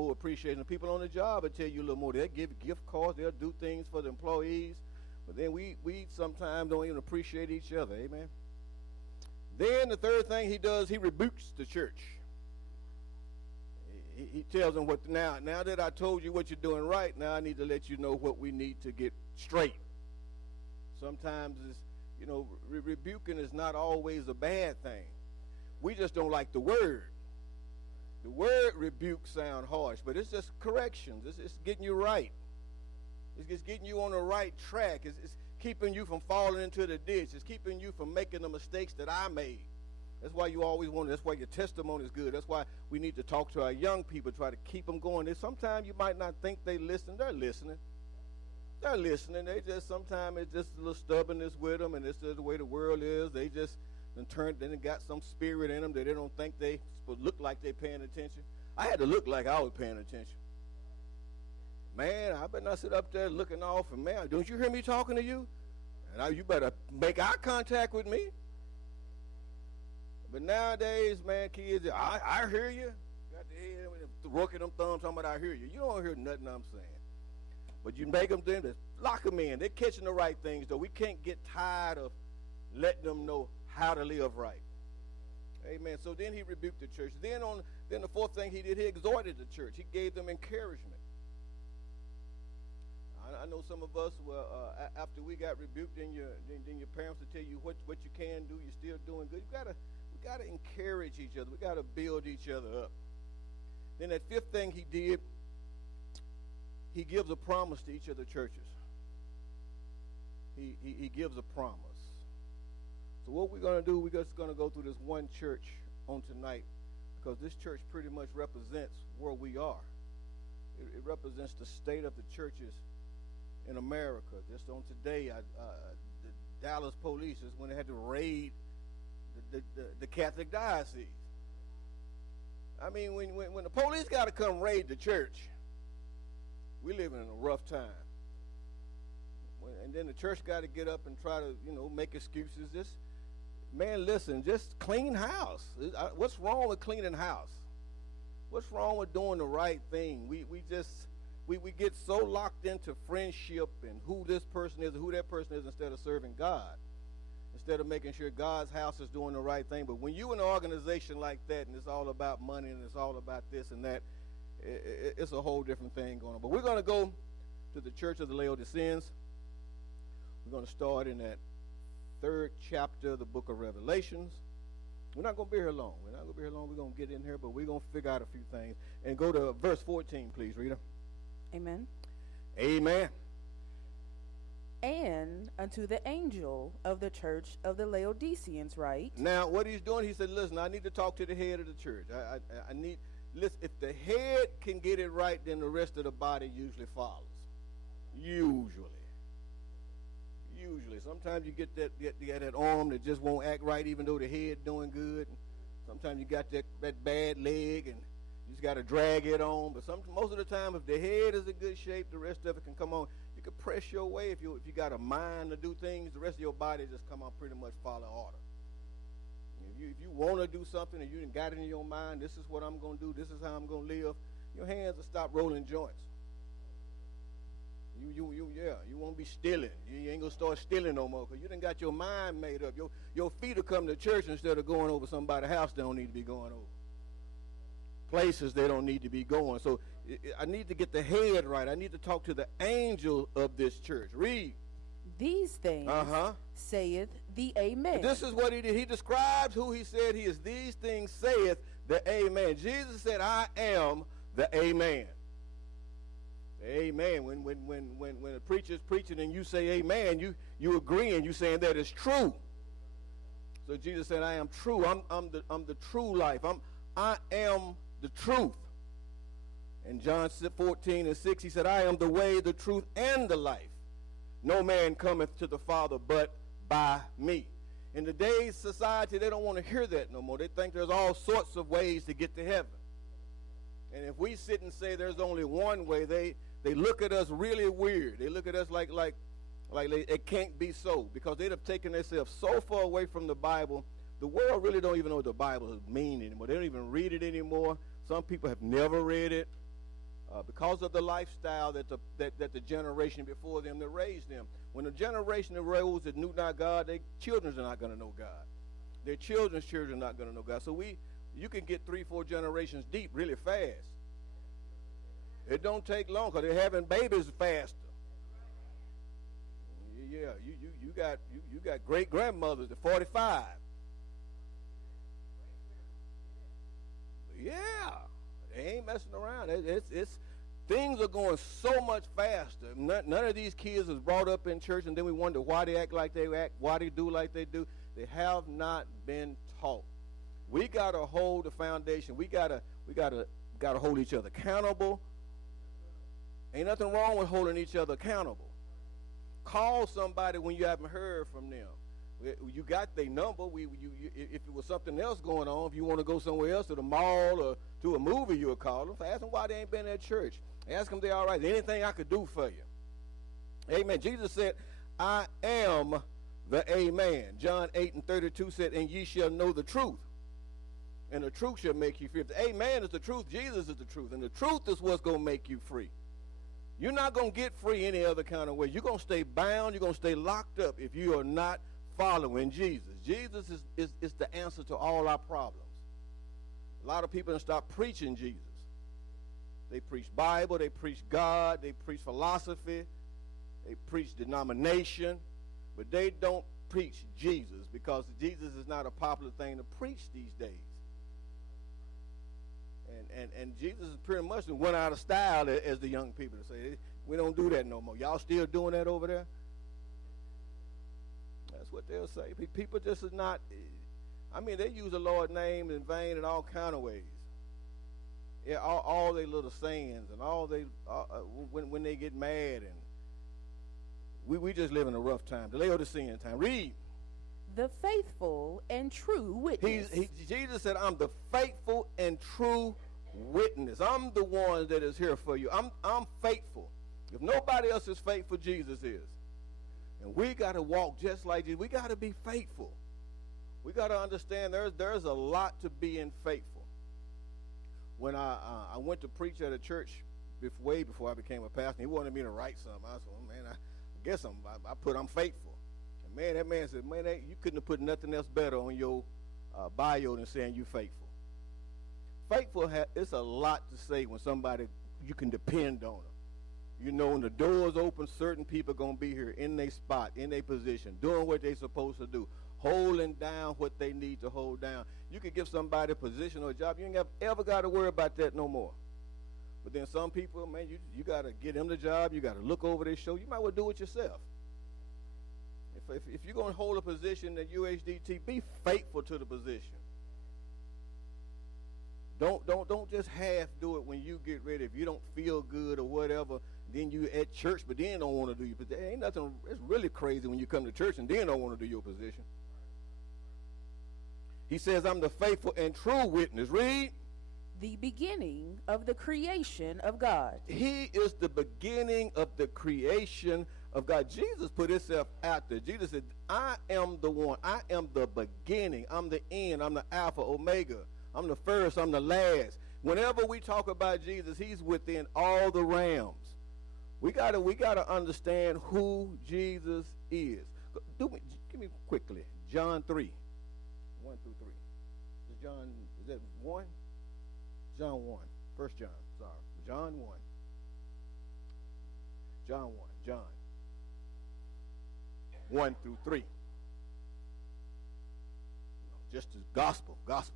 more appreciation. People on the job will tell you a little more. They'll give gift cards. They'll do things for the employees. But then we sometimes don't even appreciate each other. Amen. Then the third thing he does, he rebukes the church. He tells them what now that I told you what you're doing right, now I need to let you know what we need to get straight. Sometimes it's, rebuking is not always a bad thing. We just don't like the word. The word rebuke sound harsh, but it's just corrections. It's getting you right. It's just getting you on the right track. It's keeping you from falling into the ditch. It's keeping you from making the mistakes that I made. That's why you always want. That's why your testimony is good. That's why we need to talk to our young people, try to keep them going. Sometimes you might not think they listen. They're listening. They're listening. They just sometimes it's just a little stubbornness with them, and it's just the way the world is. They just then got some spirit in them that they don't think they look like they're paying attention. I had to look like I was paying attention. Man, I better not sit up there looking off, and man, don't you hear me talking to you? And you better make eye contact with me. But nowadays, man, kids, I hear you. Got the head working them thumbs talking about I hear you. You don't hear nothing I'm saying. But you make them then, lock them in. They're catching the right things, though. We can't get tired of letting them know how to live right. Amen. So then he rebuked the church. Then the fourth thing he did, he exhorted the church. He gave them encouragement. I know some of us, after we got rebuked, then your parents will tell you what you can do. You're still doing good. We gotta encourage each other. We gotta build each other up. Then that fifth thing he did, he gives a promise to each of the churches. He gives a promise. So what we're gonna do, we're just gonna go through this one church on tonight, because this church pretty much represents where we are. It represents the state of the churches in America. Just on today, the Dallas police is when they had to raid the Catholic diocese. I mean, when the police got to come raid the church, we live in a rough time. And then the church got to get up and try to, make excuses. Just clean house. What's wrong with cleaning house? What's wrong with doing the right thing? We get so locked into friendship and who this person is and who that person is instead of serving God, instead of making sure God's house is doing the right thing. But when you're in an organization like that and it's all about money and it's all about this and that, it's a whole different thing going on. But we're going to go to the church of the Laodiceans. We're going to start in that 3rd chapter of the book of Revelations. We're not going to be here long. We're going to get in here, but we're going to figure out a few things. And go to verse 14, please, Rita. Amen. Amen. And unto the angel of the church of the Laodiceans write. Now, what he's doing, he said, listen, I need to talk to the head of the church. I need, listen, if the head can get it right, then the rest of the body usually follows. Usually. Sometimes you get that arm that just won't act right even though the head doing good. Sometimes you got that bad leg and you just got to drag it on. But most of the time, if the head is in good shape, the rest of it can come on. You can press your way. If you got a mind to do things, the rest of your body just come on pretty much follow order. If you want to do something and you done got it in your mind, this is what I'm going to do, this is how I'm going to live, your hands will stop rolling joints. You won't be stealing. You ain't going to start stealing no more because you done got your mind made up. Your feet will come to church instead of going over somebody's house they don't need to be going over. Places they don't need to be going. So I need to get the head right. I need to talk to the angel of this church. Read. These things saith the Amen. This is what he did. He describes who he said he is. These things saith the Amen. Jesus said, I am the Amen. Amen. When a preacher's preaching and you say amen, you agreeing, you saying that is true. So Jesus said, I am true. I'm the true life. I am the truth. In John 14:6, he said, I am the way, the truth, and the life. No man cometh to the Father but by me. In today's society, they don't want to hear that no more. They think there's all sorts of ways to get to heaven. And if we sit and say there's only one way, they look at us really weird. They look at us like it can't be so, because they'd have taken themselves so far away from the Bible. The world really don't even know what the Bible means anymore. They don't even read it anymore. Some people have never read it. because of the lifestyle that the generation before them that raised them. When the generation that rose that knew not God, their children are not going to know God. Their children's children are not going to know God. So you can get 3-4 generations deep really fast. It don't take long because they're having babies faster. Yeah, you got great grandmothers at 45. Yeah, they ain't messing around. It's things are going so much faster. None of these kids is brought up in church, and then we wonder why they act like they act, why they do like they do. They have not been taught. We gotta hold the foundation. We gotta hold each other accountable. Ain't nothing wrong with holding each other accountable. Call somebody when you haven't heard from them. You got their number. If it was something else going on, if you want to go somewhere else, to the mall or to a movie, you'll call them. Ask them why they ain't been at church. Ask them they're all right. Anything I could do for you. Amen. Jesus said, I am the Amen. John 8:32 said, and ye shall know the truth, and the truth shall make you free. If the Amen is the truth, Jesus is the truth, and the truth is what's going to make you free. You're not going to get free any other kind of way. You're going to stay bound. You're going to stay locked up if you are not following Jesus. Jesus is the answer to all our problems. A lot of people have stopped preaching Jesus. They preach Bible. They preach God. They preach philosophy. They preach denomination. But they don't preach Jesus because Jesus is not a popular thing to preach these days. And Jesus is pretty much went out of style, as the young people say. We don't do that no more. Y'all still doing that over there? That's what they'll say. People just is not, I mean, they use the Lord's name in vain in all kind of ways. Yeah, all their little sayings and when they get mad, and we just live in a rough time. The Laodicean time. Read. The faithful and true witness. Jesus said, I'm the faithful and true witness. I'm the one that is here for you. I'm faithful. If nobody else is faithful, Jesus is. And we got to walk just like Jesus. We got to be faithful. We got to understand there's a lot to being faithful. When I went to preach at a church way before I became a pastor, he wanted me to write something. I said, well, man, I guess I'm faithful. And man, that man said, man, you couldn't have put nothing else better on your bio than saying you faithful. Faithful, it's a lot to say when somebody you can depend on them. You know, when the doors open, certain people are going to be here in their spot, in their position, doing what they're supposed to do, holding down what they need to hold down. You could give somebody a position or a job. You ain't ever got to worry about that no more. But then some people, man, you got to get them the job. You got to look over their show. You might well do it yourself. If you're going to hold a position at UHDT, be faithful to the position. Don't just half do it when you get ready. If you don't feel good or whatever, then you at church, but then don't want to do your position. Ain't nothing. It's really crazy when you come to church and then don't want to do your position. He says, I'm the faithful and true witness. Read. The beginning of the creation of God. He is the beginning of the creation of God. Jesus put himself out there. Jesus said, I am the one. I am the beginning. I'm the end. I'm the Alpha, Omega. I'm the first. I'm the last. Whenever we talk about Jesus, he's within all the realms. We gotta understand who Jesus is. Give me quickly. John 3, 1 through 3. Is that 1? John 1. 1 John. Sorry. John 1. John 1. John 1 through 3. Just as gospel.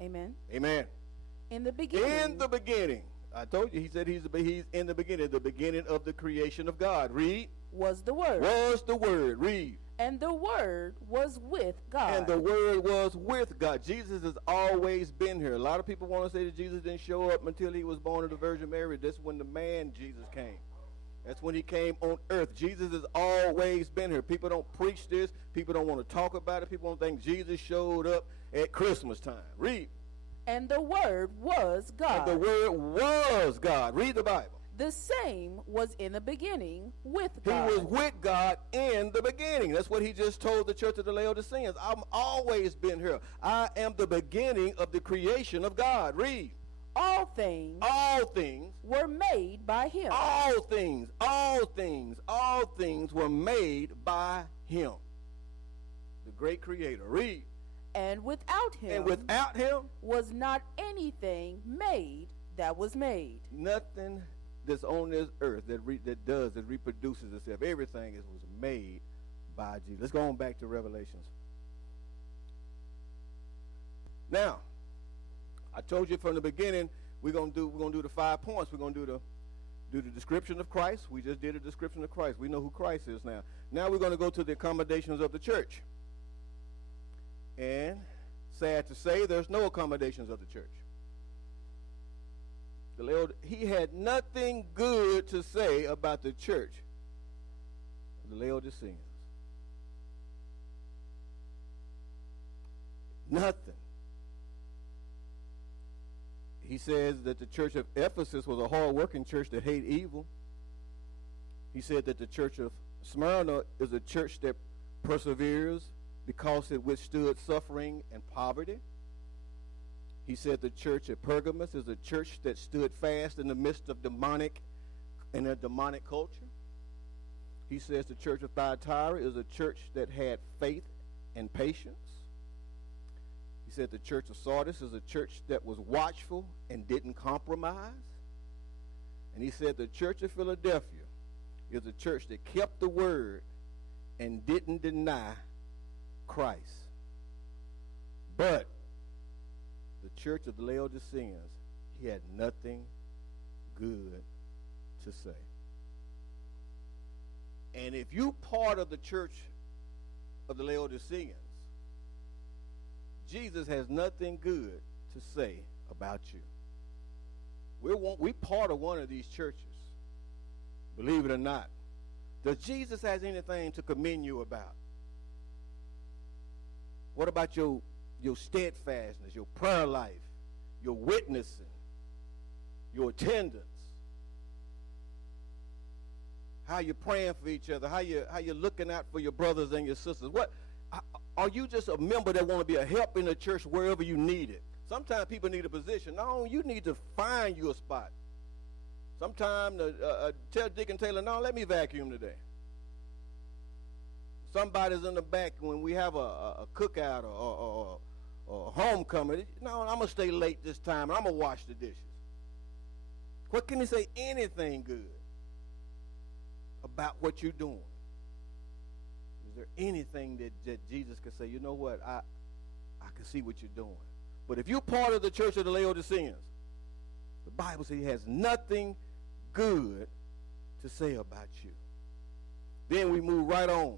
Amen. Amen. In the beginning. In the beginning. I told you, he said he's in the beginning of the creation of God. Read. Was the Word. Was the Word. Read. And the Word was with God. And the Word was with God. Jesus has always been here. A lot of people want to say that Jesus didn't show up until he was born of the Virgin Mary. That's when the man Jesus came. That's when he came on earth. Jesus has always been here. People don't preach this. People don't want to talk about it. People don't think Jesus showed up at Christmas time. Read. And the Word was God. And the Word was God. Read the Bible. The same was in the beginning with He God. was with God in the beginning. That's what he just told the church of the Laodiceans. I've always been here. I am the beginning of the creation of God. Read. All things were made by him. All things were made by him. The great creator. Read. And without him was not anything made that was made. Nothing that's on this earth that reproduces itself. Everything was made by Jesus. Let's go on back to Revelations. Now, I told you from the beginning we're gonna do the 5 points. We're gonna do the description of Christ. We just did a description of Christ. We know who Christ is now. Now we're gonna go to the accommodations of the church. And sad to say, there's no accommodations of the church. He had nothing good to say about the church of the Laodiceans. Nothing. He says that the church of Ephesus was a hard-working church that hated evil. He said that the church of Smyrna is a church that perseveres because it withstood suffering and poverty. He said the church at Pergamos is a church that stood fast in the midst of a demonic culture. He says the church of Thyatira is a church that had faith and patience. He said the church of Sardis is a church that was watchful and didn't compromise. And he said the church of Philadelphia is a church that kept the word and didn't deny Christ. But the church of the Laodiceans, he had nothing good to say. And if you part of the church of the Laodiceans, Jesus has nothing good to say about you. We part of one of these churches, believe it or not. Does Jesus have anything to commend you about? What about your steadfastness, your prayer life, your witnessing, your attendance? How you're praying for each other, how you're looking out for your brothers and your sisters. What are you just a member that want to be a help in the church wherever you need it? Sometimes people need a position. No, you need to find you a spot. Sometimes tell Deacon Taylor, no, let me vacuum today. Somebody's in the back when we have a cookout or homecoming. No, I'm going to stay late this time, and I'm going to wash the dishes. What can he say? Anything good about what you're doing? Is there anything that Jesus could say, you know what, I can see what you're doing? But if you're part of the church of the Laodiceans, the Bible says he has nothing good to say about you. Then we move right on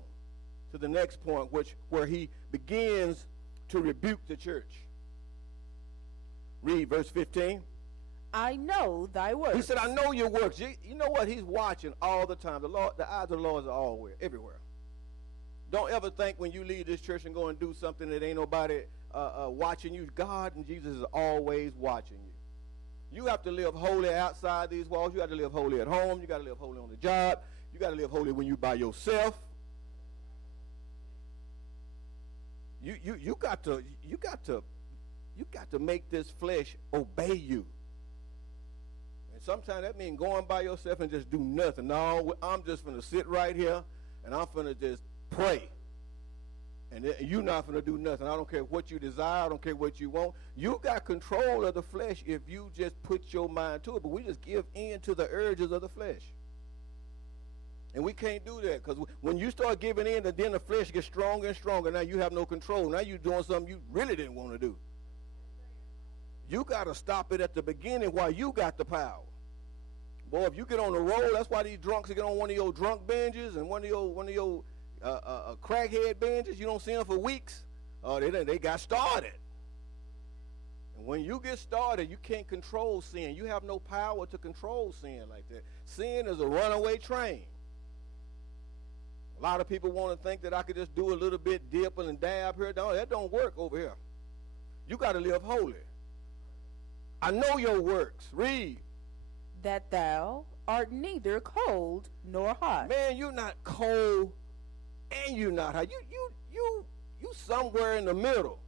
to the next point, where he begins to rebuke the church. Read verse 15. I know thy works. He said, I know your works. You know what? He's watching all the time. The eyes of the Lord are everywhere. Don't ever think when you leave this church and go and do something that ain't nobody watching you. God and Jesus is always watching you. You have to live holy outside these walls. You got to live holy at home. You got to live holy on the job. You got to live holy when you by yourself. You got to make this flesh obey you. And sometimes that means going by yourself and just do nothing. No, I'm just going to sit right here and I'm going to just pray. And you're not going to do nothing. I don't care what you desire. I don't care what you want. You got control of the flesh if you just put your mind to it. But we just give in to the urges of the flesh. And we can't do that, because when you start giving in, then the flesh gets stronger and stronger. Now you have no control. Now you're doing something you really didn't want to do. You got to stop it at the beginning while you got the power. Boy, if you get on the roll, that's why these drunks get on one of your drunk binges and one of your crackhead binges. You don't see them for weeks. They got started. And when you get started, you can't control sin. You have no power to control sin like that. Sin is a runaway train. A lot of people want to think that I could just do a little bit, dip and dab here. No, that don't work over here. You got to live holy. I know your works. Read. That thou art neither cold nor hot. Man, you're not cold and you're not hot. You somewhere in the middle.